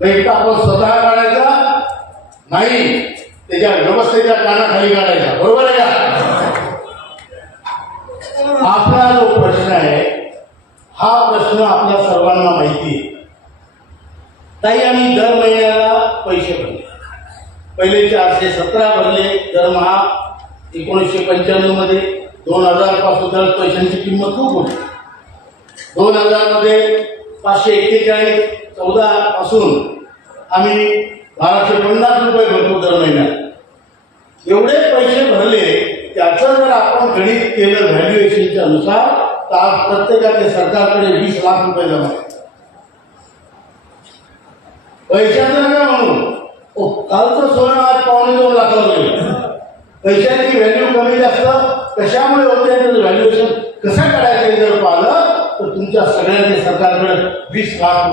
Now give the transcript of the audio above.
एकटा आपण स्वतः काढायचा नाही, त्याच्या व्यवस्थेच्या कानाखाली काढायचा, बरोबर आहे का? आपला जो प्रश्न आहे हा प्रश्न आपल्या सर्वांना माहिती आहे. ताई आम्ही दर महिन्याला पैसे भरले, पहिले 417 भरले दरमहा 1995 मध्ये. 2000 पासून तर पैशांची किंमत खूप होती. 2000 मध्ये 541 14 पासून आम्ही 1250 रुपये भरतो दर महिन्यात. एवढे पैसे भरले, त्याचं जर आपण गणित केलं व्हॅल्युएशनच्या नुसार तर आज प्रत्येकाच्या सरकारकडे 20 लाख रुपये जमा आहेत. पैशाचं काय म्हणून कालचं सोनं आज 2.25 लाखावर गेलं. पैशाची व्हॅल्यू कमी जास्त कशामुळे होते, व्हॅल्युएशन कसं करायचं जर पाहिलं तर तुमच्या सगळ्यांच्या सरकारकडे 20 लाख